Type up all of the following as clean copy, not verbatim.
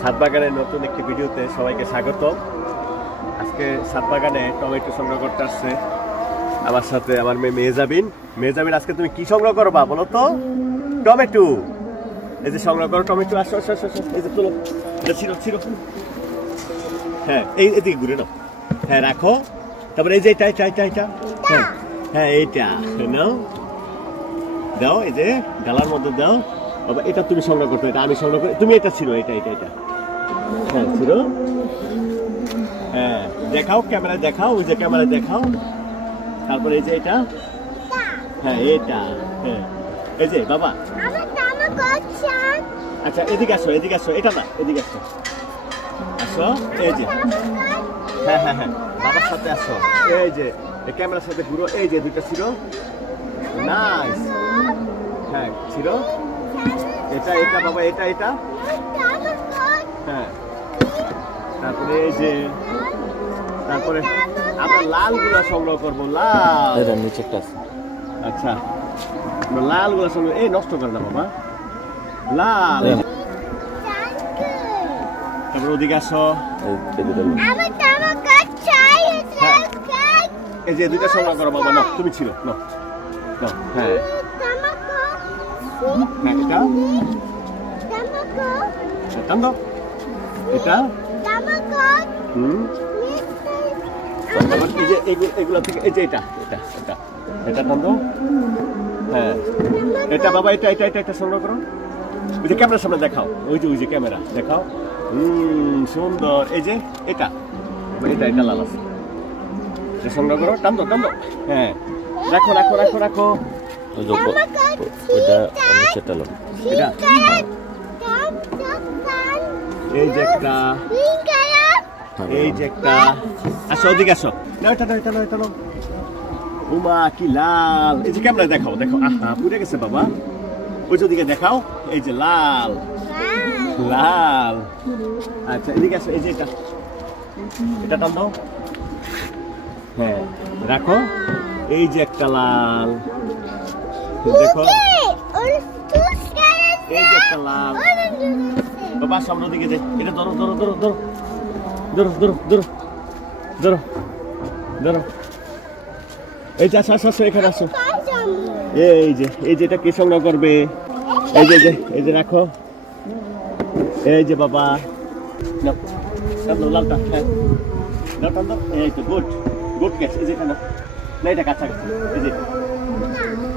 ছাদ বাগানের নতুন একটি ভিডিওতে সবাইকে স্বাগত। আজকে ছাদ বাগানে টমেটো সংগ্রহ করতে আসছে আমার সাথে আমার মেয়ে মেহজাবিন। মেহজাবিন, আজকে তুমি কি সংগ্রহ করবা বলো তো? টমেটো। এই যে সংগ্রহ করো টমেটো। আসো আসো আসো, এই যে তুলো, এটা ছিল ছিল। হ্যাঁ, এদিকে ঘুরে নাও। হ্যাঁ রাখো। তারপরে এই যে এটা এটা এটা এটা হ্যাঁ হ্যাঁ এইটা নাও, দাও, এই যে ডালার মধ্যে দাও। বাবা এটা তুমি সংগ্রহ করতে, এটা আমি সংগ্রহ করি। তুমি এটা ছিল, এটা এটা এটা হ্যাঁ ছিল। হ্যাঁ দেখাও, ক্যামেরায় দেখাও, ওই যে ক্যামেরায় দেখাও। তারপরে এই যে এটা, হ্যাঁ এটা, হ্যাঁ এই যে বাবা। আচ্ছা এদিকে আসো, এদিকে আসো, এটা না, এদিকে আসো, আসো এই যে, হ্যাঁ হ্যাঁ হ্যাঁ বাবার সাথে আসো। এই যে ক্যামেরার সাথে ঘুরো। এই যে দুইটা ছিল, নাইস। হ্যাঁ ছিল, এটা এটা বাবা, এটা এটা হ্যাঁ। তারপরে এই যে, তারপরে আমরা লাল গুলা সংগ্রহ করবো। লাল নিচে একটা আছে। আচ্ছা আমরা লাল গুলা সংগ্রহ, এই নষ্ট করে না বাবা, লাল। তারপরে ওদিকে আসো, এই যে দুইটা সংগ্রহ করো বাবা। না তুমি ছিল না, হ্যাঁ এটা এটা এই যে এগুলা থেকে, এই যে এটা এটা এটা এটা টান দাও। হ্যাঁ এটা বাবা, এটা এটা এটা এটা সংগ্রহ করো। ওই যে ক্যামেরার সামনে দেখাও, ওই যে ক্যামেরা দেখাও। সুন্দর। এই যে এটা এটা এটা লাল আছে, সংগ্রহ করো। টান দাও টান দাও। হ্যাঁ রাখো রাখো রাখো রাখো। এই যে একটা, এই যে একটা। আসো ওদিকে আসো। না এটা না, এটা না, এটা না। উমা কি লাল। এই যে ক্যামেরা দেখাও, দেখো। আহা পুড়ে গেছে বাবা। ওই যে ওদিকে দেখাও, এই যে লাল লাল। আচ্ছা এদিকে আসো, এই যে এটা এটা টান দাও। হ্যাঁ রাখো। এই যে একটা লাল, দেখো এই যে একটা লাল বাবা। সামনের দিকে যে এটা ধরো ধরো ধরো ধরো ধরো ধরো ধরো ধরো ধরো। এই যে আসো আসো আসো, এখানে আসো। এই যে এটা কে সংগ্রহ করবে? এই যে এই যে রাখো। এই যে বাবা, লালটা, হ্যাঁ এই তো গুড গুড ক্যাচ। এই যে এখানে না, এটা কাছাকাছি। এই যে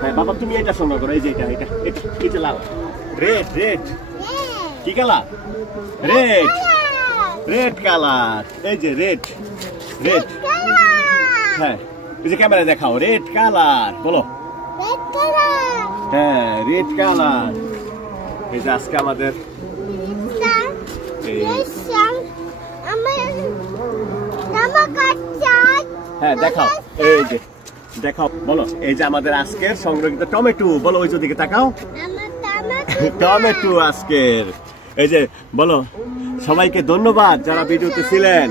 হ্যাঁ বাবা, তুমি এটা সংগ্রহ করো। এই যে এটা এটা এটা কি যে লাল, রেড রেড। কি কালার? Red red colour. এই যে রেড রেড, হ্যাঁ এই যে ক্যামেরা দেখাও। রেড কালার বলো। হ্যাঁ রেড কালার। এই যে আজকে আমাদের হ্যাঁ দেখাও, এই যে দেখাও বলো। এই যে আমাদের আজকের সংরক্ষিত টমেটো বলো। ওই দিকে তাকাও, টমেটো আজকের। এই যে বলো, সবাইকে ধন্যবাদ যারা ভিডিওতে ছিলেন।